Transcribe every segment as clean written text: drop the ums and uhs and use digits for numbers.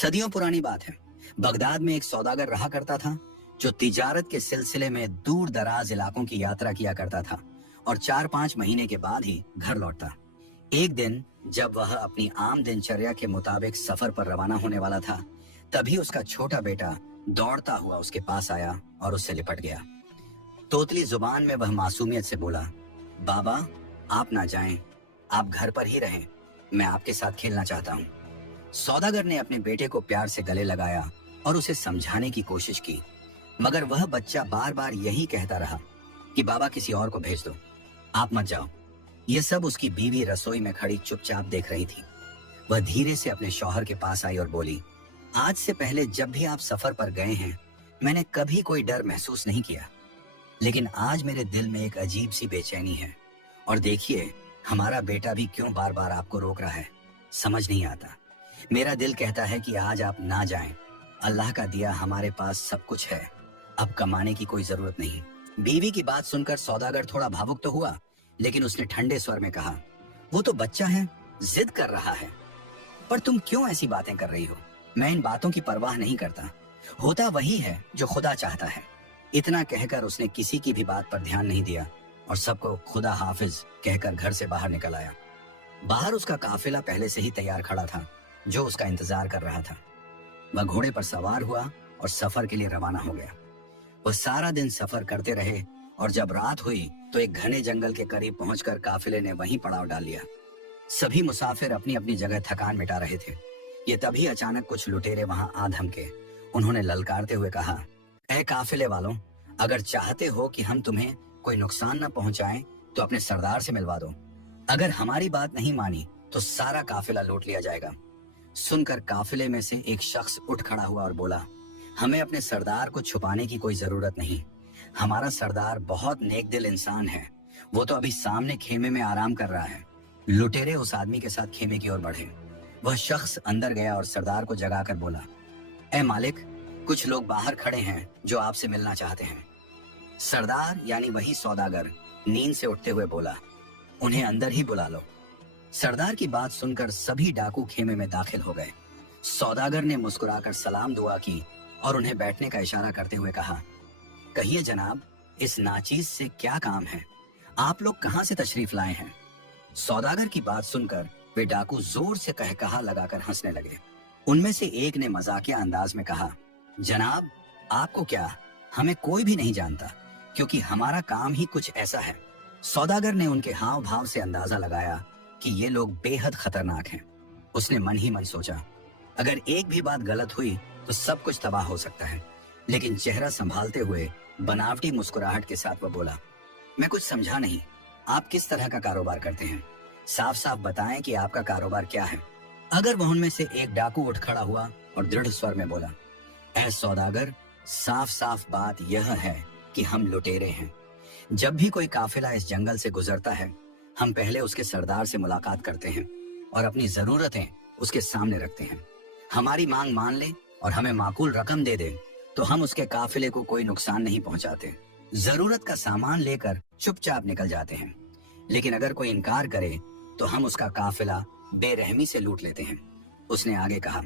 सदियों पुरानी बात है। बगदाद में एक सौदागर रहा करता था जो तिजारत के सिलसिले में दूर दराज इलाकों की यात्रा किया करता था और 4-5 महीने के बाद ही घर लौटता। एक दिन जब वह अपनी आम दिनचर्या के मुताबिक सफर पर रवाना होने वाला था, तभी उसका छोटा बेटा दौड़ता हुआ उसके पास आया और उससे लिपट गया। तोतली जुबान में वह मासूमियत से बोला, बाबा आप ना जाएं, आप घर पर ही रहें, मैं आपके साथ खेलना चाहता हूँ। सौदागर ने अपने बेटे को प्यार से गले लगाया और उसे समझाने की कोशिश की, मगर वह बच्चा बार बार यही कहता रहा कि बाबा किसी और को भेज दो, आप मत जाओ। यह सब उसकी बीवी रसोई में खड़ी चुपचाप देख रही थी। वह धीरे से अपने शौहर के पास आई और बोली, आज से पहले जब भी आप सफर पर गए हैं, मैंने कभी कोई डर महसूस नहीं किया, लेकिन आज मेरे दिल में एक अजीब सी बेचैनी है। और देखिए, हमारा बेटा भी क्यों बार बार आपको रोक रहा है, समझ नहीं आता। मेरा दिल कहता है कि आज आप ना जाएं। अल्लाह का दिया हमारे पास सब कुछ है, अब कमाने की कोई जरूरत नहीं। बीवी की बात सुनकर सौदागर थोड़ा भावुक तो हुआ, लेकिन उसने ठंडे स्वर में कहा, वो तो बच्चा है, जिद कर रहा है। पर तुम क्यों ऐसी बातें कर रही हो? मैं इन बातों की परवाह नहीं करता, होता वही है जो खुदा चाहता है। इतना कहकर उसने किसी की भी बात पर ध्यान नहीं दिया और सबको खुदा हाफिज कहकर घर से बाहर निकल आया। बाहर उसका काफिला पहले से ही तैयार खड़ा था, जो उसका इंतजार कर रहा था। वह घोड़े पर सवार हुआ और सफर के लिए रवाना हो गया। वह सारा दिन सफर करते रहे और जब रात हुई तो एक घने जंगल के करीब पहुंचकर काफिले ने वहीं पड़ाव डाल लिया। सभी मुसाफिर अपनी अपनी जगह थकान मिटा रहे थे। ये तभी अचानक कुछ लुटेरे वहां आ धमके। उन्होंने ललकारते हुए कहा, ऐ काफिले वालों, अगर चाहते हो कि हम तुम्हें कोई नुकसान न पहुंचाएं तो अपने सरदार से मिलवा दो। अगर हमारी बात नहीं मानी तो सारा काफिला लूट लिया जाएगा। सुनकर काफिले में से एक शख्स उठ खड़ा हुआ और बोला, हमें अपने सरदार को छुपाने की कोई जरूरत नहीं। हमारा सरदार बहुत नेक दिल इंसान है, वो तो अभी सामने खेमे में आराम कर रहा है। लुटेरे उस आदमी के साथ खेमे की ओर बढ़े। वह शख्स अंदर गया और सरदार को जगाकर बोला, ऐ मालिक, कुछ लोग बाहर खड़े हैं जो आपसे मिलना चाहते हैं। सरदार यानी वही सौदागर नींद से उठते हुए बोला, उन्हें अंदर ही बुला लो। सरदार की बात सुनकर सभी डाकू खेमे में दाखिल हो गए। सौदागर ने मुस्कुराकर सलाम दुआ की और उन्हें बैठने का इशारा करते हुए कहा, कहिए जनाब, इस नाचीज से क्या काम है? आप लोग कहां से तशरीफ लाए हैं? सौदागर की बात सुनकर वे डाकू जोर से कहकहा लगाकर हंसने लगे। उनमें से एक ने मजाकिया अंदाज में कहा, जनाब आपको क्या, हमें कोई भी नहीं जानता, क्योंकि हमारा काम ही कुछ ऐसा है। सौदागर ने उनके हाव भाव से अंदाजा लगाया कि ये लोग बेहद खतरनाक हैं। उसने मन ही मन सोचा, अगर एक भी बात गलत हुई तो सब कुछ तबाह हो सकता है। लेकिन चेहरा संभालते हुए बनावटी मुस्कुराहट के साथ वह बोला, मैं कुछ समझा नहीं, आप किस तरह का कारोबार करते हैं? साफ साफ बताएं कि आपका कारोबार क्या है। अगर वह उनमें से एक डाकू उठ खड़ा हुआ और दृढ़ स्वर में बोला, ऐ सौदागर, साफ साफ बात यह है कि हम लुटेरे हैं। जब भी कोई काफिला इस जंगल से गुजरता है, हम पहले उसके सरदार से मुलाकात करते हैं और अपनी जरूरतें उसके सामने रखते हैं। हमारी मांग मान ले और हमें माकूल रकम दे दे तो हम उसके काफिले को कोई नुकसान नहीं पहुंचाते। जरूरत का सामान लेकर चुपचाप निकल जाते हैं। लेकिन अगर कोई इनकार करे तो हम उसका काफिला बेरहमी से लूट लेते हैं। उसने आगे कहा,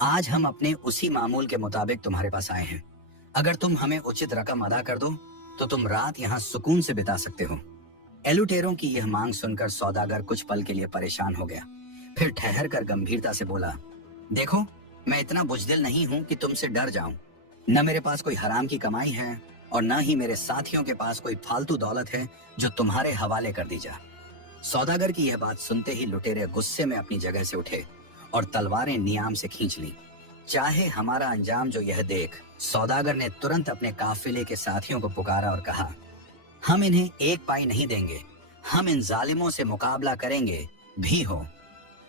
आज हम अपने उसी मामूल के मुताबिक तुम्हारे पास आए हैं। अगर तुम हमें उचित रकम अदा कर दो तो तुम रात यहाँ सुकून से बिता सकते हो। एलुटेरों की यह मांग सुनकर सौदागर कुछ पल के लिए परेशान हो गया। फिर ठहर कर गंभीरता से बोला, देखो, मैं इतना बुजदिल नहीं हूँ कि तुमसे डर जाऊं। न मेरे पास कोई हराम की कमाई है और न ही मेरे साथियों के पास कोई फालतू दौलत है जो तुम्हारे हवाले कर दी जाए। सौदागर की यह बात सुनते ही लुटेरे गुस्से में अपनी जगह से उठे और तलवारें नियाम से खींच ली। चाहे हमारा अंजाम जो यह देख। सौदागर ने तुरंत अपने काफिले के साथियों को पुकारा और कहा, हम इन्हें एक पाई नहीं देंगे, हम इन जालिमों से मुकाबला करेंगे भी हो।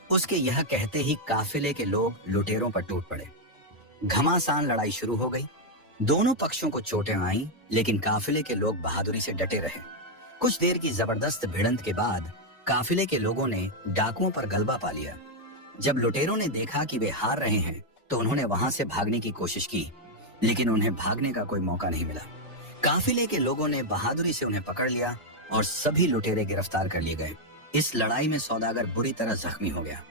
उसके यह कहते ही काफिले के लोग लुटेरों पर टूट पड़े। घमासान लड़ाई शुरू हो गई। दोनों पक्षों को चोटें आईं, लेकिन काफिले के लोग बहादुरी से डटे रहे। कुछ देर की जबरदस्त भिड़ंत के बाद काफिले के लोगों ने डाकुओं पर गलबा पा लिया। जब लुटेरों ने देखा कि वे हार रहे हैं तो उन्होंने वहां से भागने की कोशिश की, लेकिन उन्हें भागने का कोई मौका नहीं मिला। काफिले के लोगों ने बहादुरी से उन्हें पकड़ लिया और सभी लुटेरे गिरफ्तार कर लिए गए। इस लड़ाई में सौदागर बुरी तरह जख्मी हो गया।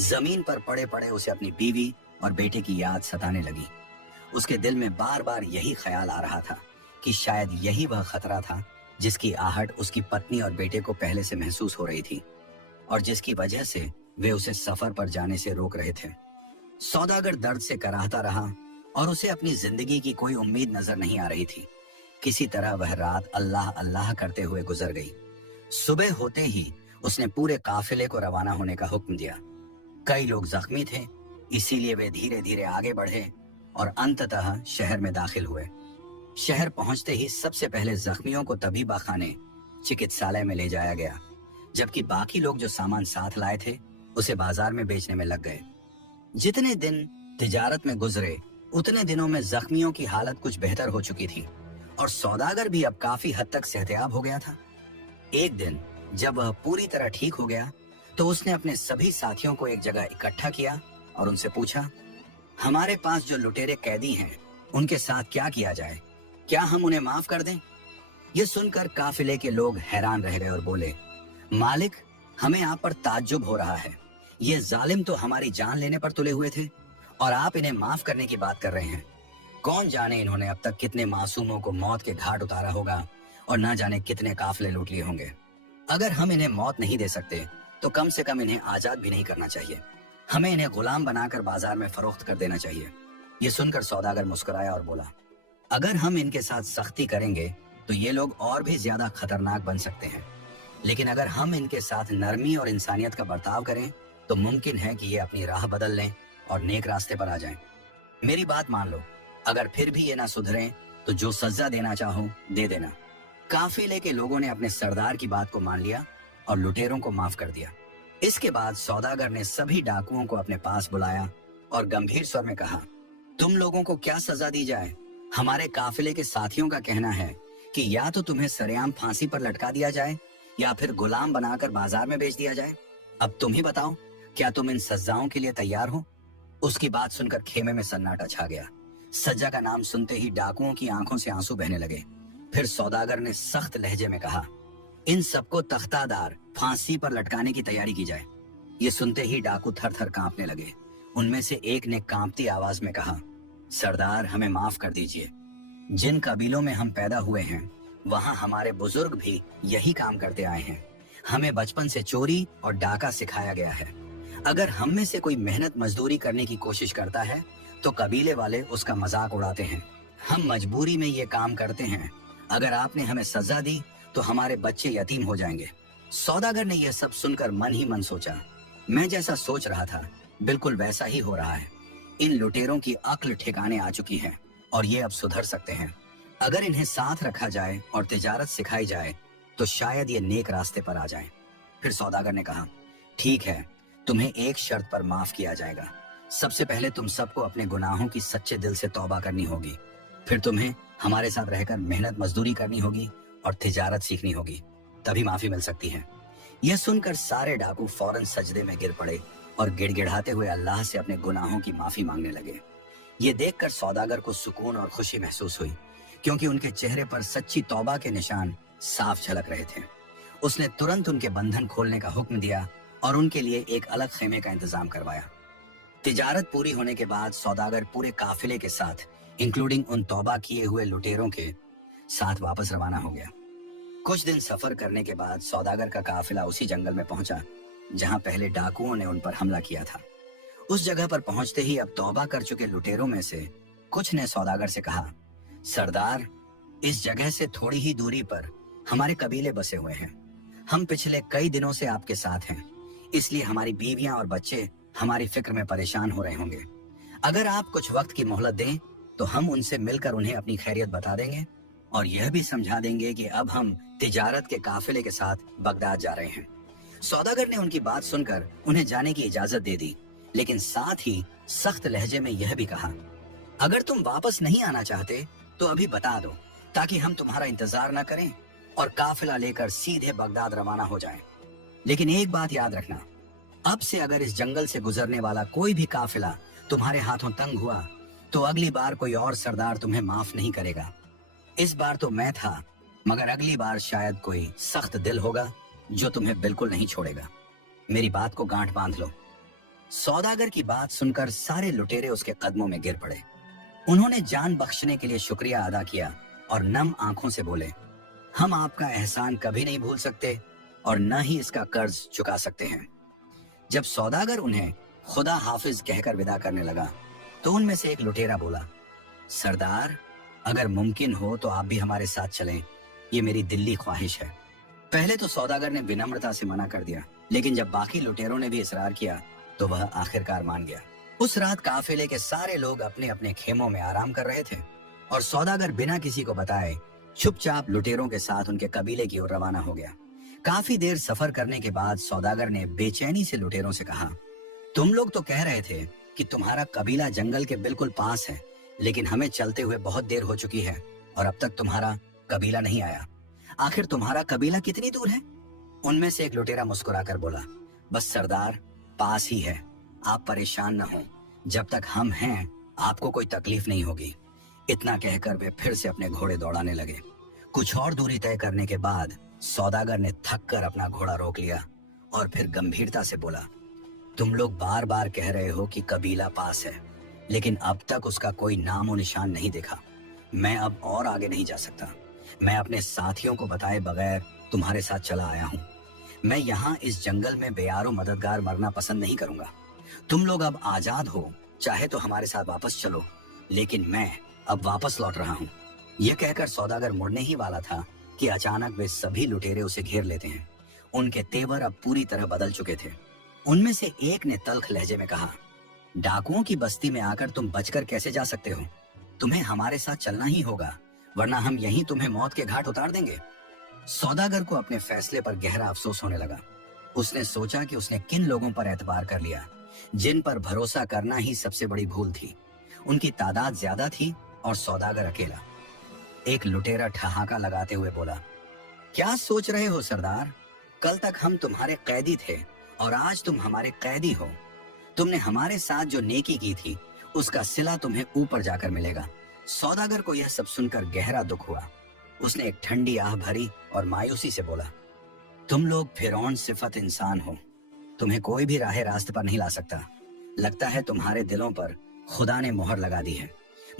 जमीन पर पड़े पड़े उसे अपनी बीवी और बेटे की याद सताने लगी। उसके दिल में बार बार यही ख्याल आ रहा था कि शायद यही वह खतरा था जिसकी आहट उसकी पत्नी और बेटे को पहले से महसूस हो रही थी और जिसकी वजह से वे उसे सफर पर जाने से रोक रहे थे। सौदागर दर्द से कराहता रहा और उसे अपनी जिंदगी की कोई उम्मीद नजर नहीं आ रही थी। किसी तरह वह रात अल्लाह अल्लाह करते हुए गुजर गई। सुबह होते ही उसने पूरे काफिले को रवाना होने का हुक्म दिया। कई लोग जख्मी थे, इसीलिए वे धीरे धीरे आगे बढ़े और अंततः शहर में दाखिल हुए। शहर पहुंचते ही सबसे पहले जख्मियों को तबीबा खाने चिकित्सालय में ले जाया गया, जबकि बाकी लोग जो सामान साथ लाए थे उसे बाजार में बेचने में लग गए। जितने दिन तिजारत में गुजरे उतने दिनों में जख्मियों की हालत कुछ बेहतर हो चुकी थी और सौदागर भी अब काफी हद तक सेहतयाब हो गया था। एक दिन जब वह पूरी तरह ठीक हो गया तो उसने अपने सभी साथियों को एक जगह इकट्ठा किया और उनसे पूछा, हमारे पास जो लुटेरे कैदी हैं उनके साथ क्या किया जाए? क्या हम उन्हें माफ कर दें? ये सुनकर काफिले के लोग हैरान रह गए और बोले, मालिक, हमें आप पर ताज्जुब हो रहा है। ये जालिम तो हमारी जान लेने पर तुले हुए थे और आप इन्हें माफ करने की बात कर रहे हैं। कौन जाने इन्होंने अब तक कितने मासूमों को मौत के घाट उतारा होगा और ना जाने कितने काफिले लूट लिए होंगे। अगर हम इन्हें मौत नहीं दे सकते तो कम से कम इन्हें आजाद भी नहीं करना चाहिए। हमें इन्हें गुलाम बनाकर बाजार में फरोख्त कर देना चाहिए। ये सुनकर सौदागर मुस्कुराया और बोला, अगर हम इनके साथ सख्ती करेंगे तो ये लोग और भी ज्यादा खतरनाक बन सकते हैं, लेकिन अगर हम इनके साथ नरमी और इंसानियत का बर्ताव करें तो मुमकिन है कि ये अपनी राह बदल लें और नेक रास्ते पर आ जाएं। मेरी बात मान लो, अगर फिर भी ये ना सुधरें तो जो सजा देना चाहो दे देना। काफिले के लोगों ने अपने सरदार की बात को मान लिया और लुटेरों को माफ कर दिया। इसके बाद सौदागर ने सभी डाकुओं को अपने पास बुलाया और गंभीर स्वर में कहा, तुम लोगों को क्या सजा दी जाए? हमारे काफिले के साथियों का कहना है कि या तो तुम्हें सरेआम फांसी पर लटका दिया जाए या फिर गुलाम बनाकर बाजार में बेच दिया जाए। अब तुम ही बताओ, क्या तुम इन सजाओं के लिए तैयार हो? उसकी बात सुनकर खेमे में सन्नाटा छा गया। सजा का नाम सुनते ही डाकुओं की आंखों से आंसू बहने लगे। फिर सौदागर ने सख्त लहजे में कहा, इन सबको तख्तादार फांसी पर लटकाने की तैयारी की जाए। ये सुनते ही डाकू थर थर कांपने लगे। उनमें से एक ने कांपती आवाज में कहा, सरदार, हमें माफ कर दीजिए। जिन कबीलों में हम पैदा हुए हैं वहाँ हमारे बुजुर्ग भी यही काम करते आए हैं। हमें बचपन से चोरी और डाका सिखाया गया है। अगर हम में से कोई मेहनत मजदूरी करने की कोशिश करता है तो कबीले वाले उसका मजाक उड़ाते हैं। हम मजबूरी में ये काम करते हैं। अगर आपने हमें सजा दी तो हमारे बच्चे यतीम हो जाएंगे। सौदागर ने यह सब सुनकर मन ही मन सोचा, मैं जैसा सोच रहा था बिल्कुल वैसा ही हो रहा है। इन लुटेरों की अक्ल ठिकाने आ चुकी है और ये अब सुधर सकते हैं। अगर इन्हें साथ रखा जाए और तिजारत सिखाई जाए तो शायद ये नेक रास्ते पर आ जाएं। फिर सौदागर ने कहा, ठीक है, तुम्हें एक शर्त पर माफ किया जाएगा। सबसे पहले तुम सबको अपने गुनाहों की सच्चे दिल से तौबा करनी होगी। फिर तुम्हें हमारे साथ रहकर मेहनत मजदूरी करनी होगी और तिजारत सीखनी होगी, तभी माफी मिल सकती है। यह सुनकर सारे डाकू फौरन सजदे में गिर पड़े और गिड़गिड़ाते हुए अल्लाह से अपने गुनाहों की माफी मांगने लगे। ये देखकर सौदागर को सुकून और खुशी महसूस हुई, क्योंकि उनके चेहरे पर सच्ची तौबा के निशान साफ झलक रहे थे। उसने तुरंत उनके बंधन खोलने का हुक्म दिया और उनके लिए एक अलग खेमे का इंतजाम करवाया। तिजारत पूरी होने के बाद सौदागर पूरे काफिले के साथ, इंक्लूडिंग उन तौबा किए हुए लुटेरों के साथ, वापस रवाना हो गया। कुछ दिन सफर करने के बाद सौदागर का काफिला उसी जंगल में पहुंचा जहां पहले डाकुओं ने उन पर हमला किया था। उस जगह पर पहुंचते ही अब तौबा कर चुके लुटेरों में से कुछ ने सौदागर से कहा, सरदार, इस जगह से थोड़ी ही दूरी पर हमारे कबीले बसे हुए हैं। हम पिछले कई दिनों से आपके साथ हैं, इसलिए हमारी बीवियां और बच्चे हमारी फिक्र में परेशान हो रहे होंगे। अगर आप कुछ वक्त की मोहलत दें तो हम उनसे मिलकर उन्हें अपनी खैरियत बता देंगे और यह भी समझा देंगे कि अब हम तिजारत के काफिले के साथ बगदाद जा रहे हैं। सौदागर ने उनकी बात सुनकर उन्हें जाने की इजाजत दे दी, लेकिन साथ ही सख्त लहजे में यह भी कहा, अगर तुम वापस नहीं आना चाहते तो अभी बता दो, ताकि हम तुम्हारा इंतजार न करें और काफिला लेकर सीधे बगदाद रवाना हो जाएं। लेकिन एक बात याद रखना, अब से अगर इस जंगल से गुजरने वाला कोई भी काफिला तुम्हारे हाथों तंग हुआ तो अगली बार कोई और सरदार तुम्हें माफ नहीं करेगा। इस बार तो मैं था, मगर अगली बार शायद कोई सख्त दिल होगा जो तुम्हें बिल्कुल नहीं छोड़ेगा। मेरी बात को गांठ बांध लो। सौदागर की बात सुनकर सारे लुटेरे उसके कदमों में गिर पड़े। उन्होंने जान बख्शने के लिए शुक्रिया अदा किया और नम आंखों से बोले, हम आपका एहसान कभी नहीं भूल सकते और न ही इसका कर्ज चुका सकते हैं। जब सौदागर उन्हें खुदा हाफिज कहकर विदा करने लगा तो उनमें से एक लुटेरा बोला, सरदार, अगर मुमकिन हो तो आप भी हमारे साथ चलें, ये मेरी दिल्ली ख्वाहिश है। पहले तो सौदागर ने विनम्रता से मना कर दिया, लेकिन जब बाकी लुटेरों ने भी इसरार किया तो वह आखिरकार मान गया। उस रात काफिले के सारे लोग अपने अपने खेमों में आराम कर रहे थे और सौदागर बिना किसी को बताए चुपचाप लुटेरों के साथ उनके कबीले की ओर रवाना हो गया। काफी देर सफर करने के बाद सौदागर ने बेचैनी से लुटेरों से कहा, तुम लोग तो कह रहे थे कि तुम्हारा कबीला जंगल के बिल्कुल पास है, लेकिन हमें चलते हुए बहुत देर हो चुकी है और अब तक तुम्हारा कबीला नहीं आया। आखिर तुम्हारा कबीला कितनी दूर है? उनमें से एक लुटेरा मुस्कुराकर बोला, बस सरदार, पास ही है, आप परेशान न हो, जब तक हम हैं आपको कोई तकलीफ नहीं होगी। इतना कहकर वे फिर से अपने घोड़े दौड़ाने लगे। कुछ और दूरी तय करने के बाद सौदागर ने थककर अपना घोड़ा रोक लिया और फिर गंभीरता से बोला, तुम लोग बार बार कह रहे हो कि कबीला पास है, लेकिन अब तक उसका कोई नामो निशान नहीं दिखा। मैं अब और आगे नहीं जा सकता। मैं अपने साथियों को बताए बगैर तुम्हारे साथ चला आया हूँ। मैं यहाँ इस जंगल में बेयारो मददगार मरना पसंद नहीं करूंगा। तुम लोग अब आजाद हो, चाहे तो हमारे साथ वापस चलो, लेकिन मैं अब वापस लौट रहा हूँ। यह कहकर सौदागर मुड़ने ही वाला था कि अचानक वे सभी लुटेरे उसे घेर लेते हैं। उनके तेवर अब पूरी तरह बदल चुके थे। उनमें से एक ने तल्ख लहजे में कहा, डाकुओं की बस्ती में आकर तुम बचकर कैसे जा सकते हो? तुम्हें हमारे साथ चलना ही होगा, वरना हम यहीं तुम्हें मौत के घाट उतार देंगे। सौदागर को अपने फैसले पर गहरा अफसोस होने लगा। उसने सोचा कि उसने किन लोगों पर एतबार कर लिया, जिन पर भरोसा करना ही सबसे बड़ी भूल थी। उनकी तादाद ज्यादा थी और सौदागर अकेला। एक लुटेरा ठहाका लगाते हुए बोला, क्या सोच रहे हो सरदार? कल तक हम तुम्हारे कैदी थे और आज तुम हमारे कैदी हो। तुमने हमारे साथ जो नेकी की थी उसका सिला तुम्हें ऊपर जाकर मिलेगा। सौदागर को यह सब सुनकर गहरा दुख हुआ। उसने एक ठंडी आह भरी और मायूसी से बोला, तुम लोग फिरौन सिफत इंसान हो, तुम्हें कोई भी राह रास्त पर नहीं ला सकता। लगता है तुम्हारे दिलों पर खुदा ने मोहर लगा दी है।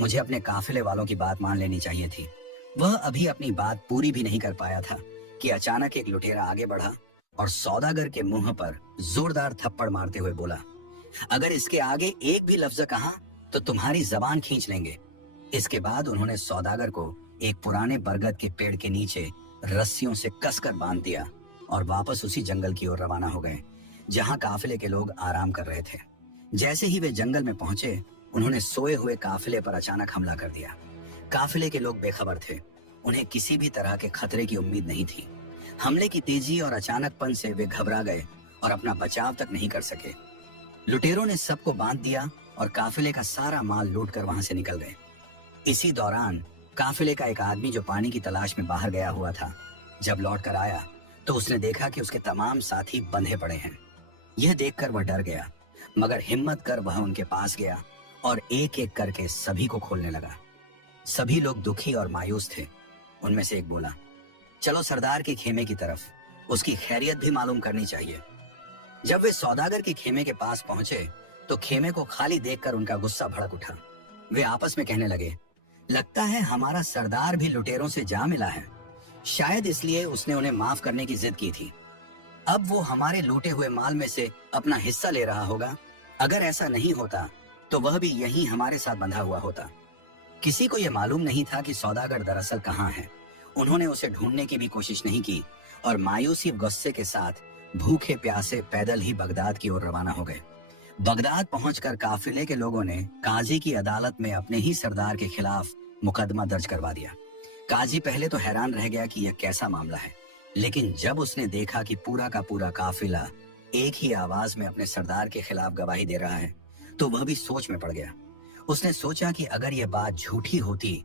मुझे अपने काफिले वालों की बात मान लेनी चाहिए थी। वह अभी अपनी बात पूरी भी नहीं कर पाया था कि अचानक एक लुटेरा आगे बढ़ा और सौदागर के मुंह पर जोरदार थप्पड़ मारते हुए बोला, अगर इसके आगे एक भी लफ्ज कहा तो तुम्हारी जबान खींच लेंगे। इसके बाद उन्होंने सौदागर को एक पुराने बरगद के पेड़ के नीचे रस्सियों से कसकर बांध दिया और वापस उसी जंगल की ओर रवाना हो गए जहां काफिले के लोग आराम कर रहे थे। जैसे ही वे जंगल में पहुंचे, उन्होंने सोए हुए काफिले पर अचानक हमला कर दिया। काफिले के लोग बेखबर थे, उन्हें किसी भी तरह के खतरे की उम्मीद नहीं थी। हमले की तेजी और अचानकपन से वे घबरा गए और अपना बचाव तक नहीं कर सके। लुटेरों ने सबको बांध दिया और काफिले का सारा माल लूट कर वहां से निकल गए। इसी दौरान काफिले का एक आदमी जो पानी की तलाश में बाहर गया हुआ था, जब लौट कर आया तो उसने देखा कि उसके तमाम साथी बंधे पड़े हैं। यह देखकर वह डर गया, मगर हिम्मत कर वह उनके पास गया और एक एक करके सभी को खोलने लगा। सभी लोग दुखी और मायूस थे। उनमें से एक बोला, चलो सरदार के खेमे की तरफ, उसकी खैरियत भी मालूम करनी चाहिए। जब वे सौदागर के खेमे के पास पहुंचे तो खेमे को खाली देखकर उनका गुस्सा भड़क उठा। वे आपस में कहने लगे, लगता है हमारा सरदार भी लुटेरों से जा मिला है। शायद इसलिए उसने उन्हें माफ करने की जिद की थी। अब वो हमारे लूटे हुए माल में से अपना हिस्सा ले रहा होगा। अगर ऐसा नहीं होता तो वह भी यहीं हमारे साथ बंधा हुआ होता। किसी को यह मालूम नहीं था कि सौदागर दरअसल कहाँ है। उन्होंने उसे ढूंढने की भी कोशिश नहीं की और मायूसी गुस्से के साथ भूखे प्यासे पैदल ही बगदाद की ओर रवाना हो गए। बगदाद पहुंचकर काफिले के लोगों ने काजी की अदालत में अपने ही सरदार के खिलाफ मुकदमा दर्ज करवा दिया। काजी पहले तो हैरान रह गया कि यह कैसा मामला है, लेकिन जब उसने देखा कि पूरा का पूरा काफिला एक ही आवाज में अपने सरदार के खिलाफ गवाही दे रहा है, तो वह भी सोच में पड़ गया। उसने सोचा कि अगर यह बात झूठी होती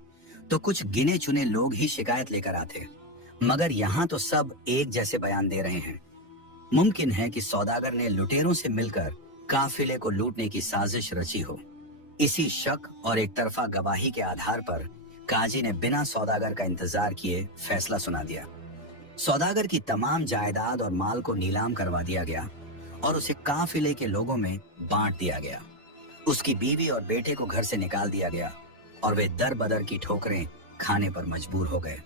तो कुछ गिने चुने लोग ही शिकायत लेकर आते, मगर यहाँ तो सब एक जैसे बयान दे रहे हैं। मुमकिन है कि सौदागर ने लुटेरों से मिलकर काफिले को लूटने की साजिश रची हो। इसी शक और एक तरफा गवाही के आधार पर काजी ने बिना सौदागर का इंतजार किए फैसला सुना दिया। सौदागर की तमाम जायदाद और माल को नीलाम करवा दिया गया और उसे काफिले के लोगों में बांट दिया गया। उसकी बीवी और बेटे को घर से निकाल दिया गया और वे दर बदर की ठोकरें खाने पर मजबूर हो गए।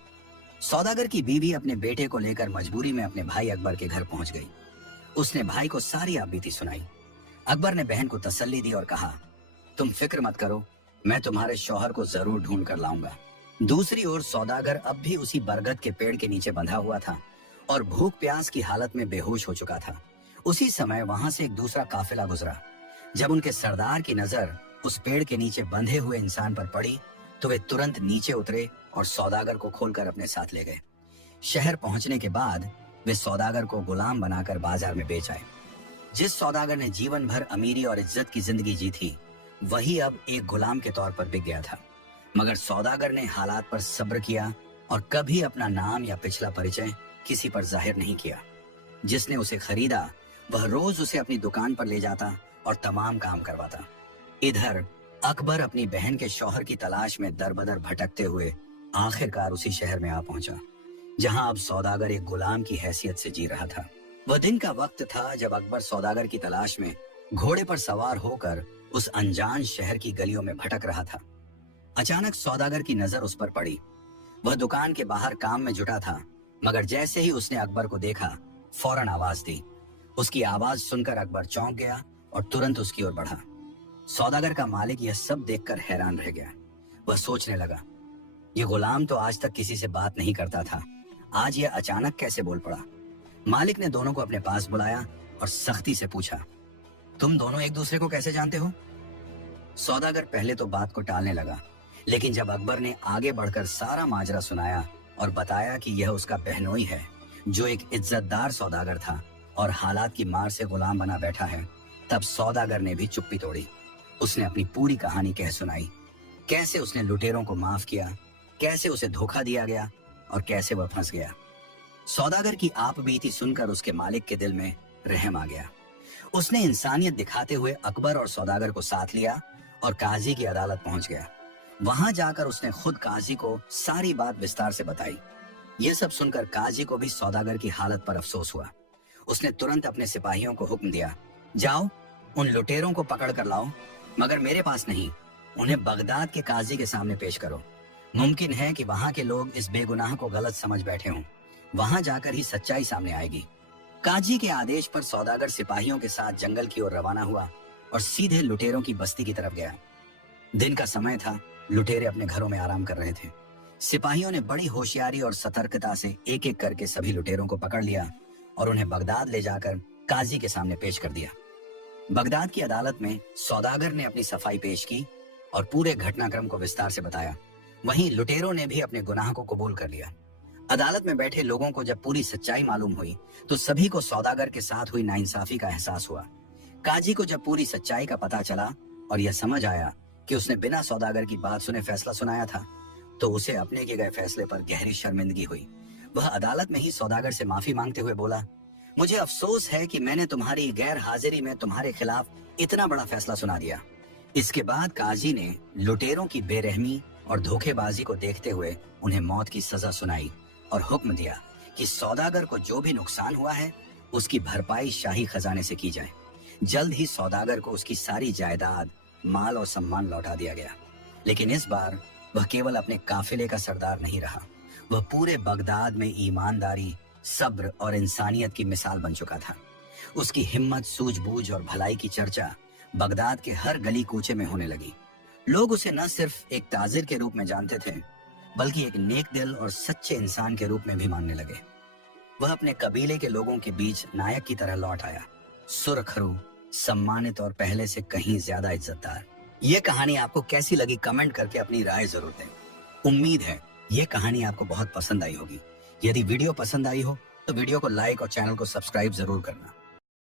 सौदागर की बीवी अपने बेटे को लेकर मजबूरी में अपने भाई अकबर के घर पहुंच गई। उसने भाई को सारी आपबीती सुनाई। अकबर ने बहन को तसल्ली दी और कहा, तुम फिक्र मत करो, मैं तुम्हारे शौहर को जरूर ढूंढ कर लाऊंगा। दूसरी ओर सौदागर अब भी उसी बरगद के पेड़ के नीचे बंधा हुआ था और भूख प्यास की हालत में बेहोश हो चुका था। उसी समय वहां से एक दूसरा काफिला गुजरा। जब उनके सरदार की नजर उस पेड़ के नीचे बंधे हुए इंसान पर पड़ी तो वे तुरंत नीचे उतरे और सौदागर को खोलकर अपने साथ ले गए। शहर पहुंचने के बाद वे सौदागर को गुलाम बनाकर बाजार में बेच आए। जिस सौदागर ने जीवन भर अमीरी और इज्जत की जिंदगी जी थी, वही अब एक गुलाम के तौर पर बिक गया था। मगर सौदागर ने हालात पर सब्र किया और कभी अपना नाम या पिछला परिचय किसी पर जाहिर नहीं किया। जिसने उसे खरीदा वह रोज उसे अपनी दुकान पर ले जाता और तमाम काम करवाता। इधर अकबर अपनी बहन के शौहर की तलाश में दरबदर भटकते हुए आखिरकार उसी शहर में आ पहुंचा, जहां अब सौदागर एक गुलाम की हैसियत से जी रहा था। वह दिन का वक्त था जब अकबर सौदागर की तलाश में घोड़े पर सवार होकर उस अनजान शहर की गलियों में भटक रहा था। अचानक सौदागर की नजर उस पर पड़ी। वह दुकान के बाहर काम में जुटा था, मगर जैसे ही उसने अकबर को देखा, फौरन आवाज दी। उसकी आवाज सुनकर अकबर चौंक गया और तुरंत उसकी ओर बढ़ा। सौदागर का मालिक यह सब देखकर हैरान रह गया। वह सोचने लगा, ये गुलाम तो आज तक किसी से बात नहीं करता था, आज यह अचानक कैसे बोल पड़ा। मालिक ने दोनों को अपने पास बुलाया और सख्ती से पूछा, तुम दोनों एक दूसरे को कैसे जानते हो? सौदागर पहले तो बात को टालने लगा, लेकिन जब अकबर ने आगे बढ़कर सारा माजरा सुनाया और बताया कि यह उसका बहनोई है जो एक इज्जतदार सौदागर था और हालात की मार से गुलाम बना बैठा है, तब सौदागर ने भी चुप्पी तोड़ी। उसने अपनी पूरी कहानी कह सुनाई। कैसे उसने लुटेरों को माफ किया, कैसे उसे धोखा दिया गया और कैसे वह फंस गया। सौदागर की आप बीती सुनकर उसके मालिक के दिल में रहम आ गया। उसने इंसानियत दिखाते हुए अकबर और सौदागर को साथ लिया और काजी की अदालत पहुंच गया। वहां जाकर उसने खुद काजी को सारी बात विस्तार से बताई। यह सब सुनकर काजी को भी सौदागर की हालत पर अफसोस हुआ। उसने तुरंत अपने सिपाहियों को हुक्म दिया, जाओ उन लुटेरों को पकड़ कर लाओ, मगर मेरे पास नहीं, उन्हें बगदाद के काजी के सामने पेश करो। मुमकिन है कि वहां के लोग इस बेगुनाह को गलत समझ बैठे हों। वहां जाकर ही सच्चाई सामने आएगी। काजी के आदेश पर सौदागर सिपाहियों के साथ जंगल की ओर रवाना हुआ और सीधे लुटेरों की बस्ती की तरफ गया। दिन का समय था, लुटेरे अपने घरों में आराम कर रहे थे। सिपाहियों ने बड़ी होशियारी और सतर्कता से एक एक करके सभी लुटेरों को पकड़ लिया और उन्हें बगदाद ले जाकर काजी के सामने पेश कर दिया। बगदाद की अदालत में सौदागर ने अपनी सफाई पेश की और पूरे घटनाक्रम को विस्तार से बताया। वहीं लुटेरों ने भी अपने गुनाह को कबूल कर लिया। अदालत में बैठे लोगों को जब पूरी सच्चाई मालूम हुई तो सभी को सौदागर के साथ हुई नाइंसाफी का एहसास हुआ। काजी को जब पूरी सच्चाई का पता चला और यह समझ आया कि उसने बिना सौदागर की बात सुने फैसला सुनाया था, तो उसे अपने किए गए फैसले पर गहरी शर्मिंदगी हुई। वह अदालत में ही सौदागर से माफी मांगते हुए बोला, मुझे अफसोस है कि मैंने तुम्हारी गैर हाजिरी में तुम्हारे खिलाफ इतना बड़ा फैसला सुना दिया। इसके बाद काजी ने लुटेरों की बेरहमी और धोखेबाजी को देखते हुए उन्हें मौत की सजा सुनाई और हुक्म दिया कि सौदागर को जो भी नुकसान हुआ है उसकी भरपाई शाही खजाने से की जाए। जल्द ही सौदागर को उसकी सारी जायदाद, माल और सम्मान लौटा दिया गया। लेकिन इस बार वह केवल अपने काफिले का सरदार नहीं रहा, वह पूरे बगदाद में ईमानदारी, सब्र और इंसानियत की मिसाल बन चुका था। उसकी हिम्मत, सूझबूझ और भलाई की चर्चा बगदाद के हर गली कूचे में होने लगी। लोग उसे न सिर्फ एक ताजिर के रूप में जानते थे, बल्कि एक नेक दिल और सच्चे इंसान के रूप में भी मानने लगे। वह अपने कबीले के लोगों के बीच नायक की तरह लौट आया, सुरखरू, सम्मानित और पहले से कहीं ज्यादा इज्जतदार। ये कहानी आपको कैसी लगी कमेंट करके अपनी राय जरूर दें। उम्मीद है ये कहानी आपको बहुत पसंद आई होगी। यदि वीडियो पसंद आई हो तो वीडियो को लाइक और चैनल को सब्सक्राइब जरूर करना।